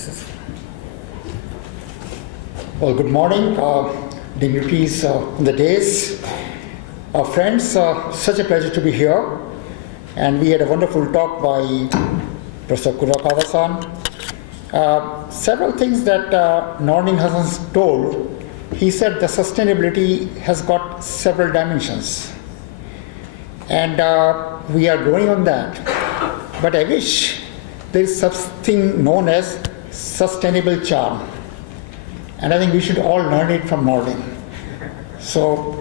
successful. Well, good morning, dignitaries on the days. Friends, such a pleasure to be here. And we had a wonderful talk by Professor Kurakawa-san. Several things that Norning has told. He said the sustainability has got several dimensions. And we are growing on that. But I wish there is something known as sustainable charm. And I think we should all learn it from Norling. So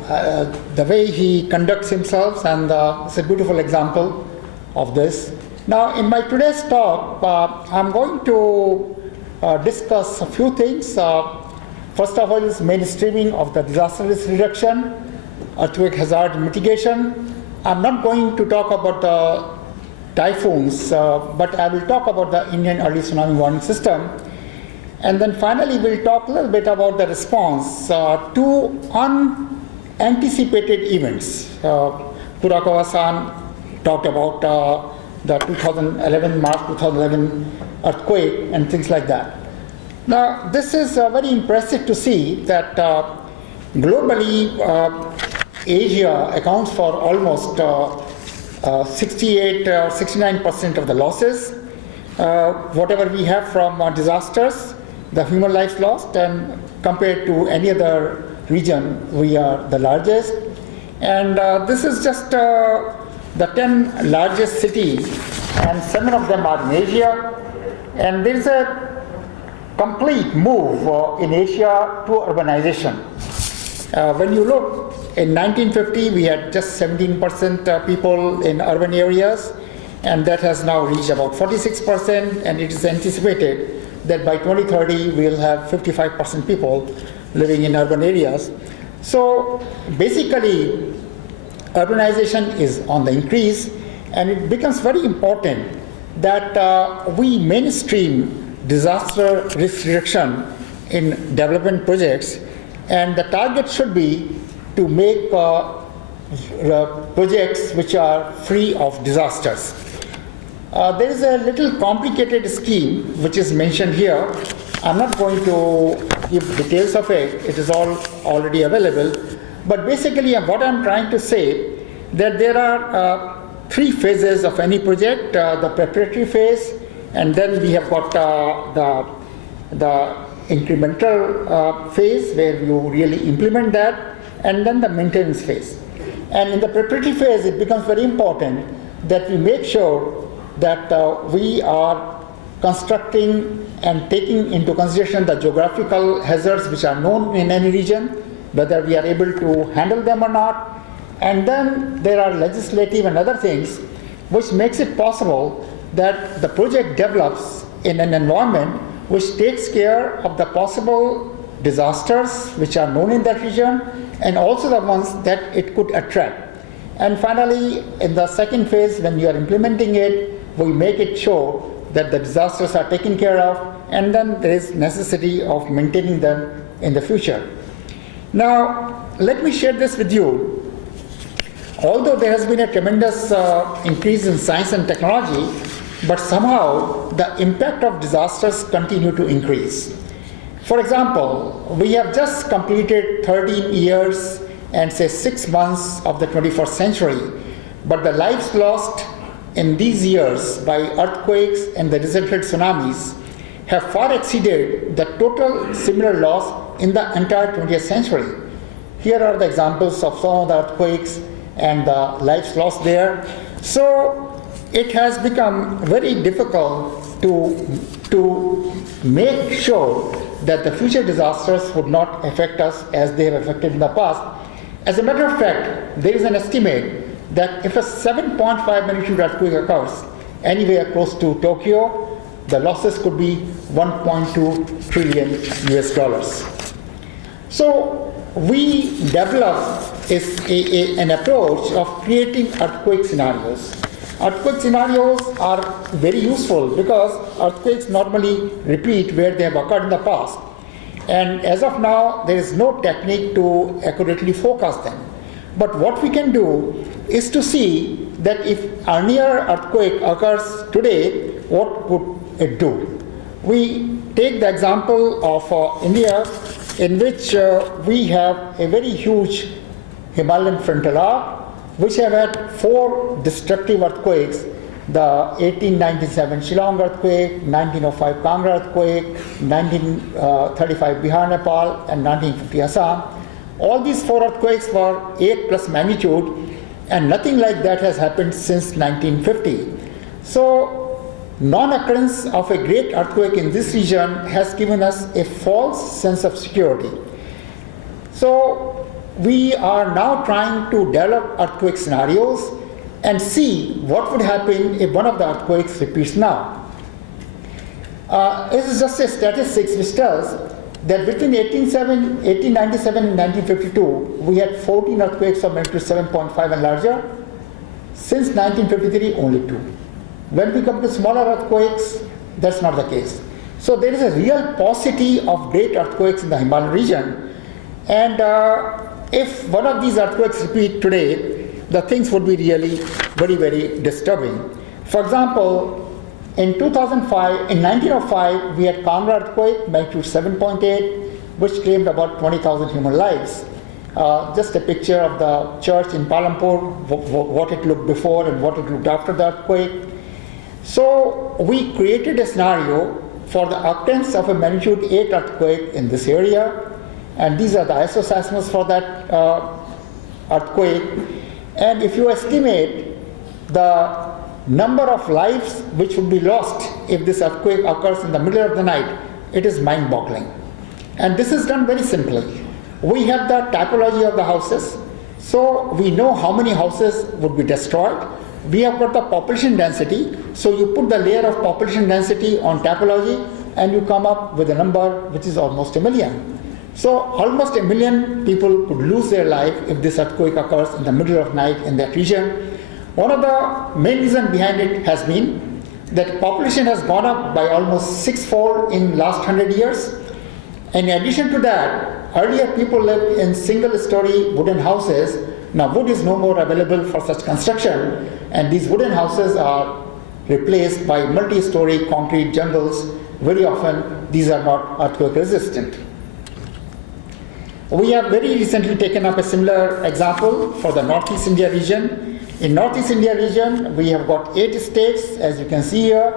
the way he conducts himself, and it's a beautiful example of this. Now, in my today's talk, I'm going to discuss a few things. First of all is mainstreaming of the disaster risk reduction, earthquake hazard mitigation. I'm not going to talk about the typhoons, but I will talk about the Indian early tsunami warning system. And then finally, we'll talk a little bit about the response to unanticipated events. Kurakawa-san talked about the 2011, March 2011 earthquake and things like that. Now, this is very impressive to see that globally, Asia accounts for almost 68 or 69% of the losses. Whatever we have from disasters, the human lives lost, and compared to any other region, we are the largest. And this is just the 10 largest cities, and 7 of them are in Asia. And there is a complete move in Asia to urbanization. When you look, in 1950, we had just 17% people in urban areas, and that has now reached about 46%, and it is anticipated that by 2030, we'll have 55% people living in urban areas. So basically, urbanization is on the increase, and it becomes very important that we mainstream disaster risk reduction in development projects, and the target should be to make projects which are free of disasters. There is a little complicated scheme which is mentioned here. I'm not going to give details of it. It is all already available. But basically, what I'm trying to say that there are 3 phases of any project: the preparatory phase, and then we have got the incremental phase where you really implement that, and then the maintenance phase. And in the preparatory phase, it becomes very important that we make sure that we are constructing and taking into consideration the geographical hazards which are known in any region, whether we are able to handle them or not. And then there are legislative and other things which makes it possible that the project develops in an environment which takes care of the possible disasters which are known in that region, and also the ones that it could attract. And finally, in the second phase, when you are implementing it, we make it show that the disasters are taken care of, and then there is necessity of maintaining them in the future. Now, let me share this with you. Although there has been a tremendous increase in science and technology, but somehow the impact of disasters continue to increase. For example, we have just completed 13 years and say 6 months of the 21st century, but the lives lost in these years by earthquakes and the resultant tsunamis have far exceeded the total similar loss in the entire 20th century. Here are the examples of some of the earthquakes and the lives lost there. So it has become very difficult to make sure that the future disasters would not affect us as they have affected in the past. As a matter of fact, there is an estimate that if a 7.5 magnitude earthquake occurs anywhere close to Tokyo, the losses could be 1.2 trillion US dollars. So we developed an approach of creating earthquake scenarios. Earthquake scenarios are very useful because earthquakes normally repeat where they have occurred in the past. And as of now, there is no technique to accurately forecast them. But what we can do is to see that if earlier earthquake occurs today, what would it do? We take the example of India, in which we have a very huge Himalayan frontal arc, which have had 4 destructive earthquakes: the 1897 Shillong earthquake, 1905 Kangra earthquake, 1935 Bihar, Nepal, and 1950 Assam. All these 4 earthquakes were 8 plus magnitude, and nothing like that has happened since 1950. So, non-occurrence of a great earthquake in this region has given us a false sense of security. So, we are now trying to develop earthquake scenarios and see what would happen if one of the earthquakes repeats now. This is just a statistics which tells that between 1897 and 1952, we had 14 earthquakes of magnitude 7.5 and larger. Since 1953, only 2. When we come to smaller earthquakes, that's not the case. So there is a real paucity of great earthquakes in the Himalayan region. And if one of these earthquakes repeat today, the things would be really very, very disturbing. For example, in 1905, we had Kangra earthquake, magnitude 7.8, which claimed about 20,000 human lives. Just a picture of the church in Palampur, what it looked before and what it looked after the earthquake. So we created a scenario for the occurrence of a magnitude 8 earthquake in this area, and these are the isoseismos for that earthquake. And if you estimate the number of lives which would be lost if this earthquake occurs in the middle of the night, it is mind-boggling. And this is done very simply. We have the typology of the houses, so we know how many houses would be destroyed. We have got the population density, so you put the layer of population density on typology and you come up with a number which is almost 1 million. So almost 1 million people could lose their life if this earthquake occurs in the middle of night in that region. One of the main reasons behind it has been that population has gone up by almost 6-fold in last 100 years. In addition to that, earlier people lived in single-story wooden houses. Now wood is no more available for such construction, and these wooden houses are replaced by multi-story concrete jungles. Very often these are not earthquake resistant. We have very recently taken up a similar example for the Northeast India region. In Northeast India region, we have got 8 states, as you can see here.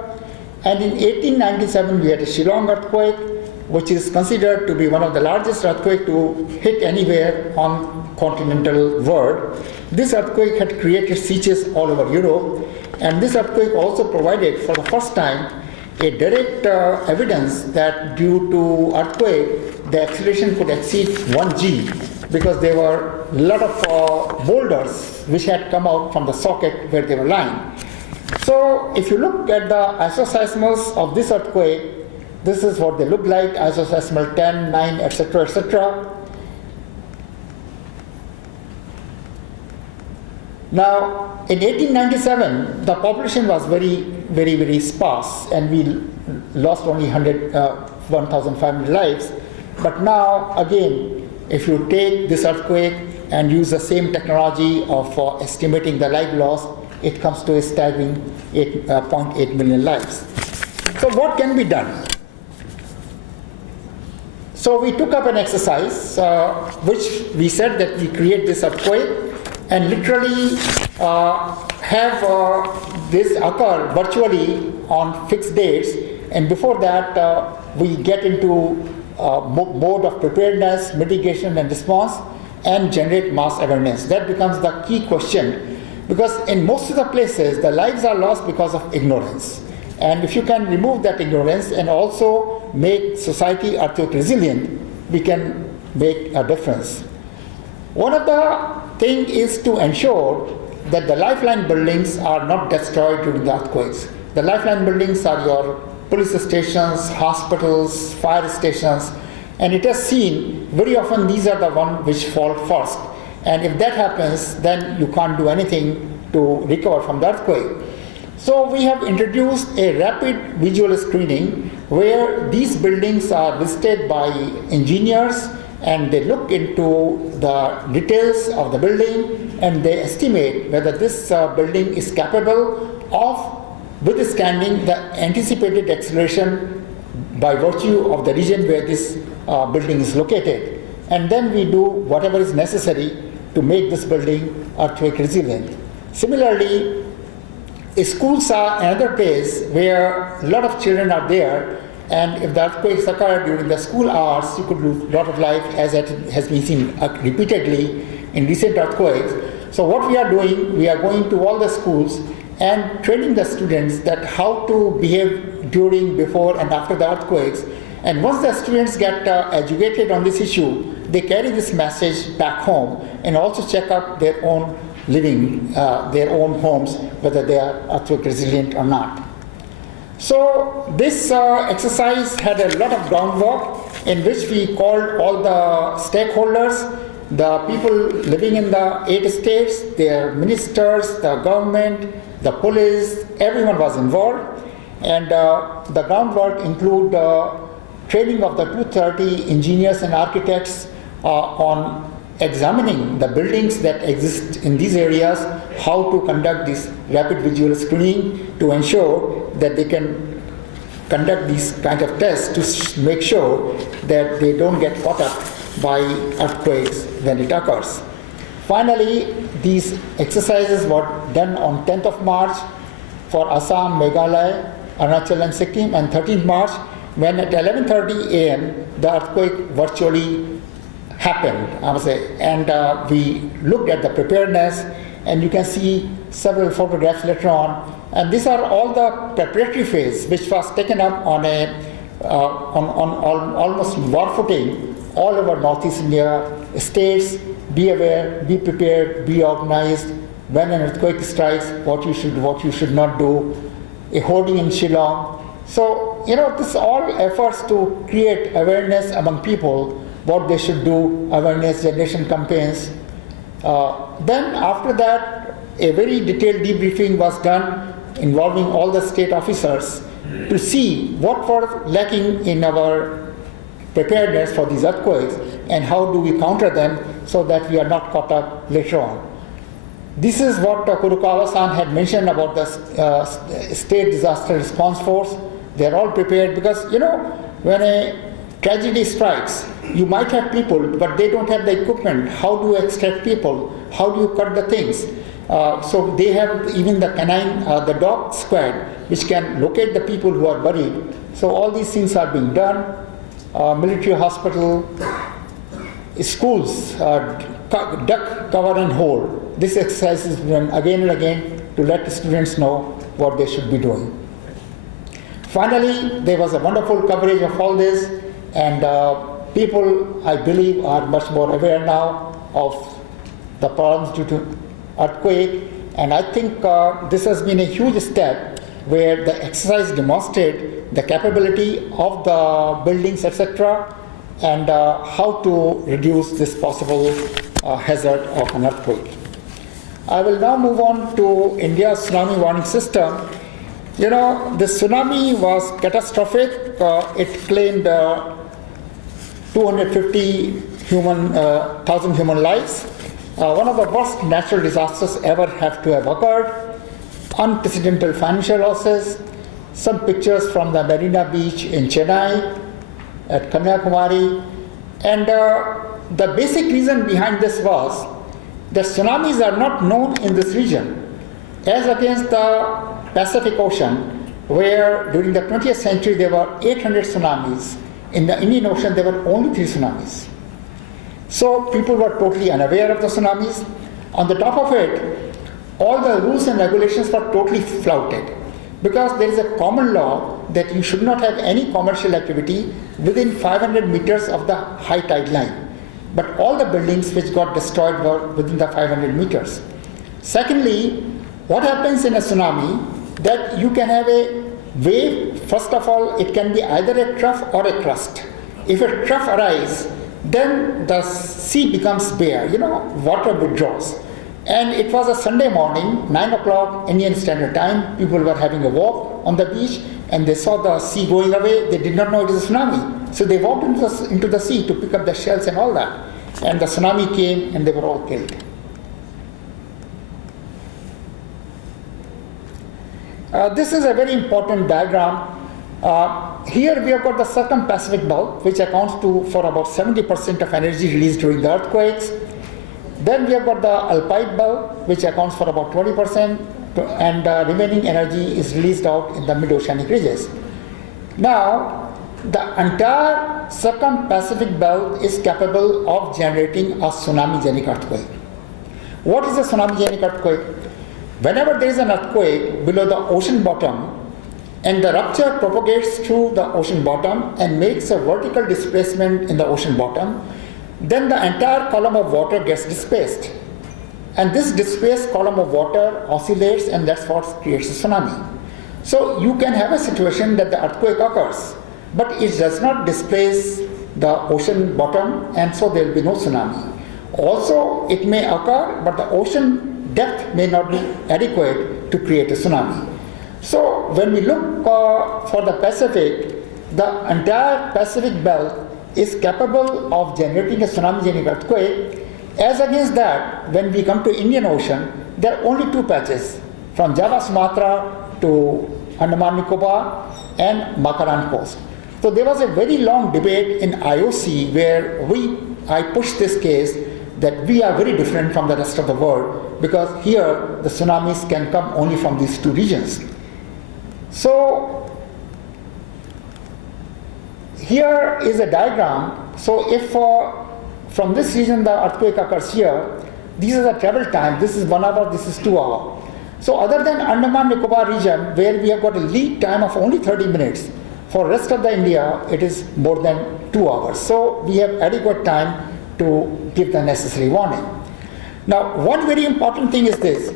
And in 1897, we had a Shillong earthquake, which is considered to be one of the largest earthquakes to hit anywhere on continental world. This earthquake had created sieges all over Europe, and this earthquake also provided for the first time a direct evidence that due to earthquake, the acceleration could exceed 1g, because there were a lot of boulders which had come out from the socket where they were lying. So if you look at the isoseismos of this earthquake, this is what they look like: isoseismal 10, 9, etc., etc. Now, in 1897, the population was very sparse, and we lost only 1,500 lives. But now, again, if you take this earthquake and use the same technology of estimating the life loss, it comes to a staggering 8.8 million lives. So what can be done? So we took up an exercise which we said that we create this earthquake and literally have this occur virtually on fixed dates, and before that we get into mode of preparedness, mitigation and response, and generate mass awareness. That becomes the key question, because in most of the places the lives are lost because of ignorance. And if you can remove that ignorance and also make society earthquake resilient, we can make a difference. One of the things is to ensure that the lifeline buildings are not destroyed during the earthquakes. The lifeline buildings are your police stations, hospitals, fire stations, and it has seen very often these are the ones which fall first. And if that happens, then you can't do anything to recover from the earthquake. So we have introduced a rapid visual screening where these buildings are visited by engineers, and they look into the details of the building and they estimate whether this building is capable of withstanding the anticipated acceleration by virtue of the region where this building is located. And then we do whatever is necessary to make this building earthquake resilient. Similarly, schools are another place where a lot of children are there, and if the earthquakes occur during the school hours, you could lose a lot of life, as it has been seen repeatedly in recent earthquakes. So what we are doing, we are going to all the schools and training the students that how to behave during, before, and after the earthquakes. And once the students get educated on this issue, they carry this message back home and also check up their own living, their own homes, whether they are earthquake resilient or not. So this exercise had a lot of groundwork in which we called all the stakeholders, the people living in the 8 states, their ministers, the government, the police, everyone was involved. And the groundwork include training of the 230 engineers and architects on examining the buildings that exist in these areas, how to conduct this rapid visual screening to ensure that they can conduct these kind of tests to make sure that they don't get caught up by earthquakes when it occurs. Finally, these exercises were done on 10th of March for Assam, Meghalaya, Arunachal and Sikkim, and 13th March, when at 11:30 a.m. the earthquake virtually happened, I would say. And we looked at the preparedness, and you can see several photographs later on. And these are all the preparatory phase, which was taken up on almost war footing all over Northeast India. States, be aware, be prepared, be organized. When an earthquake strikes, what you should not do. A hoarding in Shillong. So, this all efforts to create awareness among people, what they should do, awareness generation campaigns. Then after that, a very detailed debriefing was done involving all the state officers to see what was lacking in our preparedness for these earthquakes and how do we counter them so that we are not caught up later on. This is what Kurukawa-san had mentioned about the State Disaster Response Force. They're all prepared because, when a tragedy strikes, you might have people, but they don't have the equipment. How do you extract people? How do you cut the things? So they have even the canine, the dog squad, which can locate the people who are buried. So all these things are being done. Military hospital, schools, duck, cover and hold. This exercise is done again and again to let the students know what they should be doing. Finally, there was a wonderful coverage of all this, and people, I believe, are much more aware now of the problems due to earthquake, and I think this has been a huge step where the exercise demonstrated the capability of the buildings, etc., and how to reduce this possible hazard of an earthquake. I will now move on to India's tsunami warning system. The tsunami was catastrophic. It claimed 250,000 human lives. One of the worst natural disasters ever have to have occurred. Unprecedented financial losses. Some pictures from the Marina Beach in Chennai, at Kanyakumari. And the basic reason behind this was that tsunamis are not known in this region, as against the Pacific Ocean, where during the 20th century there were 800 tsunamis. In the Indian Ocean there were only 3 tsunamis. So people were totally unaware of the tsunamis. On the top of it, all the rules and regulations were totally flouted, because there is a common law that you should not have any commercial activity within 500 meters of the high tide line. But all the buildings which got destroyed were within the 500 meters. Secondly, what happens in a tsunami, that you can have a wave. First of all, it can be either a trough or a crust. If a trough arises, then the sea becomes bare, water withdraws. And it was a Sunday morning, 9 o'clock Indian Standard Time. People were having a walk on the beach, and they saw the sea going away. They did not know it was a tsunami. So they walked into the sea to pick up the shells and all that. And the tsunami came, and they were all killed. This is a very important diagram Here we have got the circum-Pacific belt, which accounts for about 70% of energy released during the earthquakes. Then we have got the alpine belt, which accounts for about 20%, and the remaining energy is released out in the mid-oceanic ridges. Now, the entire circum-Pacific belt is capable of generating a tsunami-genic earthquake. What is a tsunami-genic earthquake? Whenever there is an earthquake below the ocean bottom, and the rupture propagates through the ocean bottom and makes a vertical displacement in the ocean bottom, then the entire column of water gets displaced. And this displaced column of water oscillates, and that's what creates a tsunami. So you can have a situation that the earthquake occurs, but it does not displace the ocean bottom, and so there will be no tsunami. Also, it may occur, but the ocean depth may not be adequate to create a tsunami. So when we look for the Pacific, the entire Pacific belt is capable of generating a tsunami-genic earthquake. As against that, when we come to Indian Ocean, there are only two patches, from Java, Sumatra to Andaman Nicobar and Makaran coast. So there was a very long debate in IOC where I pushed this case that we are very different from the rest of the world, because here the tsunamis can come only from these two regions. So here is a diagram. So if from this region the earthquake occurs here, these are the travel time. This is 1 hour, this is 2 hours. So other than Andaman Nicobar region, where we have got a lead time of only 30 minutes, for rest of the India it is more than 2 hours. So we have adequate time to give the necessary warning. Now, one very important thing is this,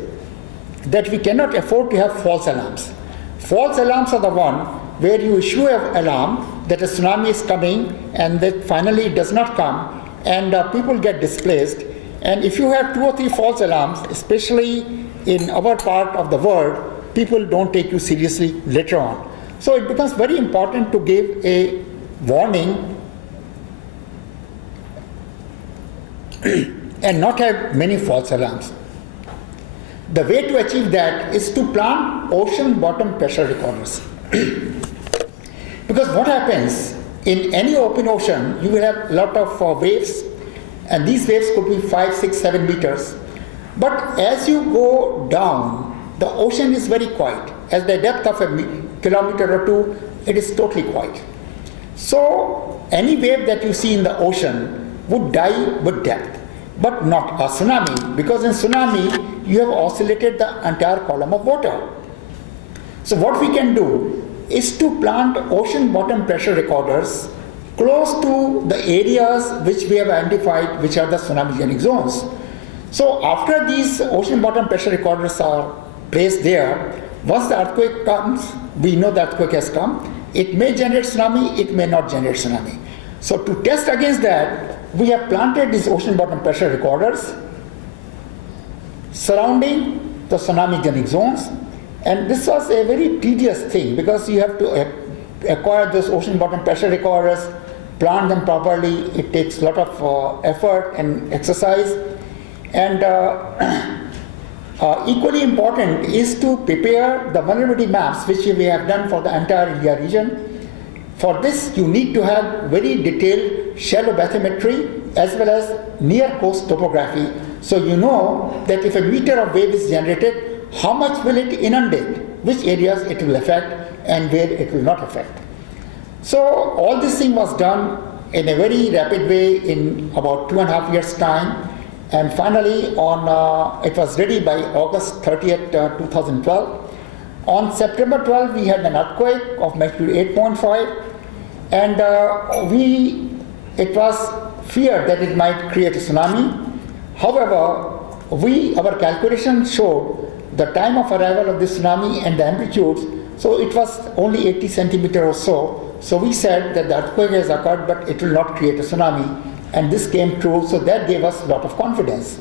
that we cannot afford to have false alarms. False alarms are the one where you issue an alarm that a tsunami is coming, and that finally it does not come, and people get displaced. And if you have 2 or 3 false alarms, especially in our part of the world, people don't take you seriously later on. So it becomes very important to give a warning and not have many false alarms. The way to achieve that is to plant ocean bottom pressure recorders. Because what happens, in any open ocean, you will have a lot of waves, and these waves could be 5, 6, 7 meters. But as you go down, the ocean is very quiet. At the depth of a kilometer or 2, it is totally quiet. So any wave that you see in the ocean would die with depth, but not a tsunami, because in tsunami you have oscillated the entire column of water. So what we can do is to plant ocean bottom pressure recorders close to the areas which we have identified, which are the tsunami-genic zones. So after these ocean bottom pressure recorders are placed there, once the earthquake comes, we know the earthquake has come. It may generate tsunami, it may not generate tsunami. So to test against that, we have planted these ocean bottom pressure recorders surrounding the tsunami-genic zones. And this was a very tedious thing, because you have to acquire those ocean bottom pressure recorders, plant them properly. It takes a lot of effort and exercise. And equally important is to prepare the vulnerability maps, which we have done for the entire India region. For this, you need to have very detailed shallow bathymetry as well as near coast topography. So you know that if a meter of wave is generated, how much will it inundate, which areas it will affect and where it will not affect. So all this thing was done in a very rapid way in about 2.5 years' time. And finally, it was ready by August 30th, 2012. On September 12, we had an earthquake of magnitude 8.5, and it was feared that it might create a tsunami. However, our calculations showed the time of arrival of the tsunami and the amplitudes, so it was only 80 centimeters or so. So we said that the earthquake has occurred, but it will not create a tsunami, and this came true, so that gave us a lot of confidence.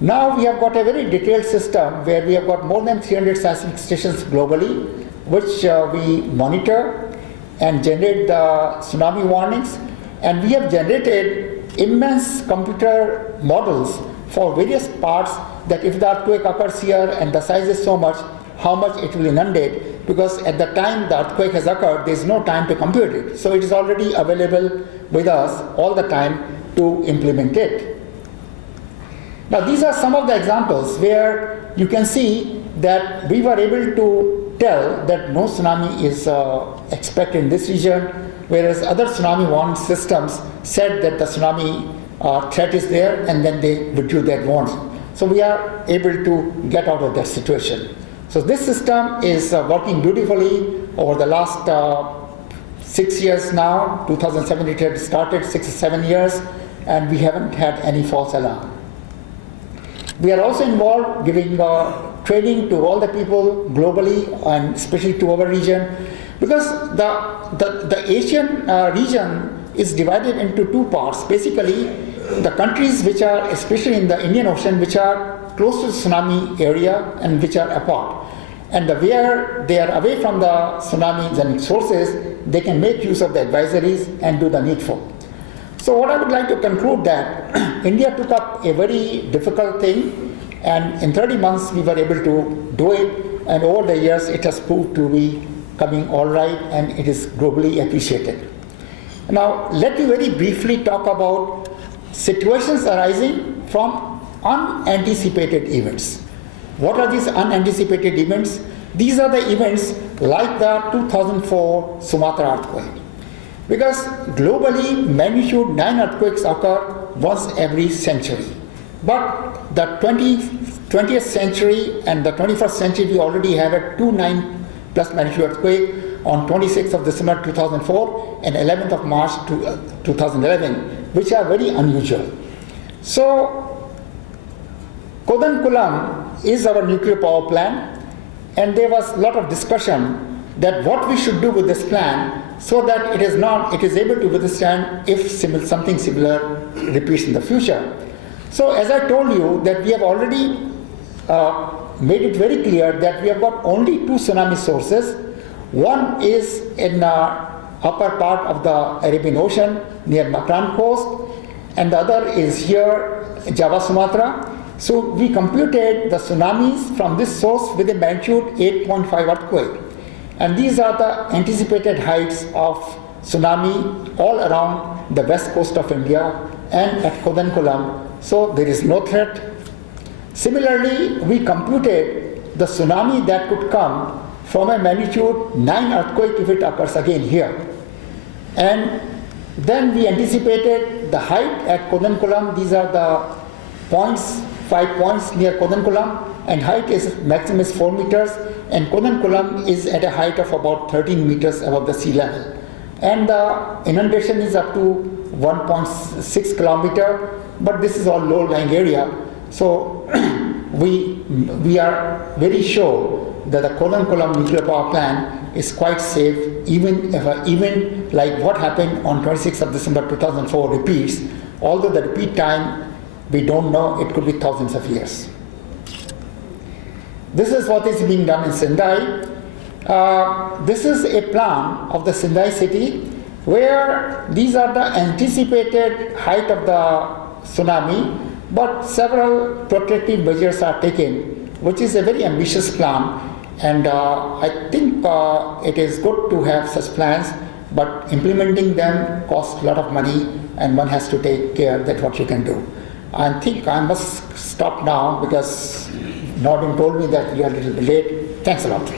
Now we have got a very detailed system where we have got more than 300 seismic stations globally, which we monitor and generate the tsunami warnings. And we have generated immense computer models for various parts, that if the earthquake occurs here and the size is so much, how much it will inundate, because at the time the earthquake has occurred, there is no time to compute it. So it is already available with us all the time to implement it. Now these are some of the examples where you can see that we were able to tell that no tsunami is expected in this region, whereas other tsunami warning systems said that the tsunami threat is there, and then they withdrew that warning. So we are able to get out of that situation. So this system is working beautifully over the last 6 years now. 2007 it had started, 6 or 7 years, and we haven't had any false alarm. We are also involved giving training to all the people globally, and especially to our region, because the Asian region is divided into two parts. Basically, the countries which are, especially in the Indian Ocean, which are close to the tsunami area and which are apart. And where they are away from the tsunamis and sources, they can make use of the advisories and do the needful. So what I would like to conclude that India took up a very difficult thing, and in 30 months we were able to do it, and over the years it has proved to be coming all right, and it is globally appreciated. Now let me very briefly talk about situations arising from unanticipated events. What are these unanticipated events? These are the events like the 2004 Sumatra earthquake. Because globally, magnitude 9 earthquakes occur once every century. But the 20th century and the 21st century, we already have a 2.9 plus magnitude earthquake on 26th of December 2004 and 11th of March 2011, which are very unusual. So, Kodankulam is our nuclear power plant, and there was a lot of discussion that what we should do with this plant so that it is able to withstand if something similar repeats in the future. So as I told you that we have already made it very clear that we have got only 2 tsunami sources. One is in the upper part of the Arabian Ocean near Makran coast, and the other is here Java, Sumatra. So we computed the tsunamis from this source with a magnitude 8.5 earthquake. And these are the anticipated heights of tsunami all around the west coast of India and at Kodankulam. So there is no threat. Similarly, we computed the tsunami that could come from a magnitude 9 earthquake if it occurs again here. And then we anticipated the height at Kodankulam. These are the points, 5 points near Kodankulam, and height is maximum is 4 meters, and Kodankulam is at a height of about 13 meters above the sea level. And the inundation is up to 1.6 kilometer, but this is all low-lying area. So we are very sure that the Kodankulam nuclear power plant is quite safe, even if an event like what happened on 26th of December 2004 repeats, although the repeat time we don't know, it could be thousands of years. This is what is being done in Sendai. This is a plan of the Sendai city where these are the anticipated height of the tsunami, but several protective measures are taken, which is a very ambitious plan. And I think it is good to have such plans, but implementing them costs a lot of money, and one has to take care that what you can do. I think I must stop now because Nordin told me that we are a little bit late. Thanks a lot.